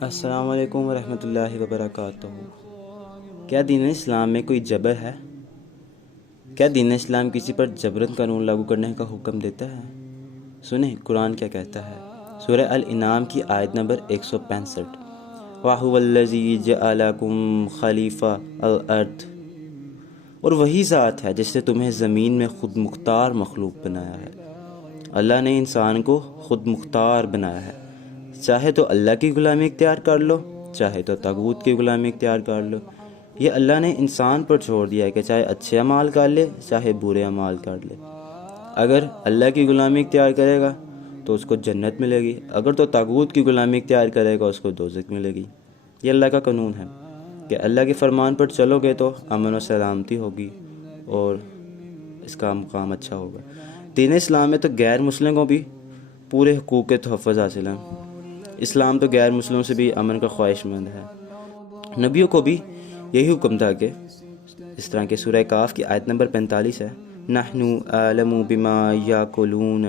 السلام علیکم ورحمۃ اللہ وبرکاتہ۔ کیا دین اسلام میں کوئی جبر ہے؟ کیا دین اسلام کسی پر جبرن قانون لاگو کرنے کا حکم دیتا ہے؟ سنیں قرآن کیا کہتا ہے۔ سورہ الانعام کی آیت نمبر 165۔ وَهُوَ الَّذِي جَعَلَكُمْ خَلِيفَةَ الْأَرْضِ، اور وہی ذات ہے جس نے تمہیں زمین میں خود مختار مخلوق بنایا ہے۔ اللہ نے انسان کو خود مختار بنایا ہے، چاہے تو اللہ کی غلامی اختیار کر لو، چاہے تو طاغوت کی غلامی اختیار کر لو۔ یہ اللہ نے انسان پر چھوڑ دیا ہے کہ چاہے اچھے اعمال کر لے، چاہے برے اعمال کر لے۔ اگر اللہ کی غلامی اختیار کرے گا تو اس کو جنت ملے گی، اگر تو طاغوت کی غلامی اختیار کرے گا اس کو دوزخ ملے گی۔ یہ اللہ کا قانون ہے کہ اللہ کے فرمان پر چلو گے تو امن و سلامتی ہوگی اور اس کا مقام اچھا ہوگا۔ دین اسلام میں تو غیر مسلم کو بھی پورے حقوق کے تحفظ حاصل ہیں۔ اسلام تو غیر مسلموں سے بھی امن کا خواہش مند ہے۔ نبیوں کو بھی یہی حکم تھا کہ اس طرح کہ سورہ کاف کی آیت نمبر 45 ہے، نحن اعلم بما یاکلون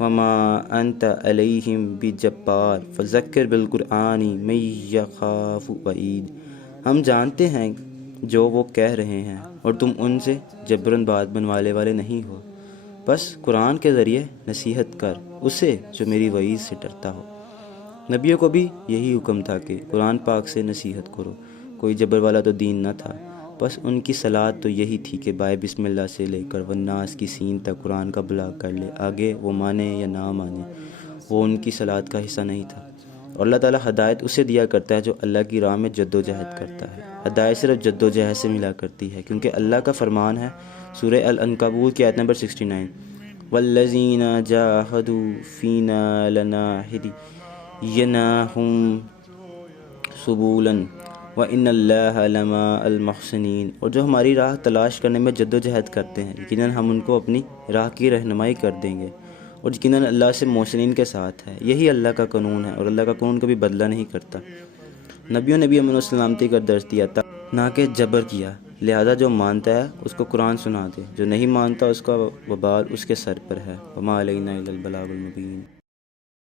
وما انت علیہم بجبار فذکر بالقرآن من یخاف وعید۔ ہم جانتے ہیں جو وہ کہہ رہے ہیں اور تم ان سے جبراً بات بنوانے والے نہیں ہو، بس قرآن کے ذریعے نصیحت کر اسے جو میری وعید سے ڈرتا ہو۔ نبیوں کو بھی یہی حکم تھا کہ قرآن پاک سے نصیحت کرو۔ کوئی جبر والا تو دین نہ تھا، بس ان کی صلاحت تو یہی تھی کہ بائے بسم اللہ سے لے کر والناس کی سین تک قرآن کا بلاغ کر لے، آگے وہ مانے یا نہ مانے وہ ان کی صلاحت کا حصہ نہیں تھا۔ اور اللہ تعالیٰ ہدایت اسے دیا کرتا ہے جو اللہ کی راہ میں جد و جہد کرتا ہے۔ ہدایت صرف جد و جہد سے ملا کرتی ہے، کیونکہ اللہ کا فرمان ہے سورہ العنکبوت کی آیت نمبر 69، والذین جاہدوا فینا لنہدینہم سبلنا وان اللہ لمع المحسنین، اور جو ہماری راہ تلاش کرنے میں جد و جہد کرتے ہیں یقیناً ہم ان کو اپنی راہ کی رہنمائی کر دیں گے، اور یقیناً اللہ سے محسنین کے ساتھ ہے۔ یہی اللہ کا قانون ہے اور اللہ کا قانون کبھی بدلہ نہیں کرتا۔ نبیوں نے بھی امن و سلامتی کا درس دیا تھا، نہ کہ جبر کیا، لہذا جو مانتا ہے اس کو قرآن سنا دے، جو نہیں مانتا اس کا وبال اس کے سر پر ہے۔ وما علینا الا البلاغ المبین۔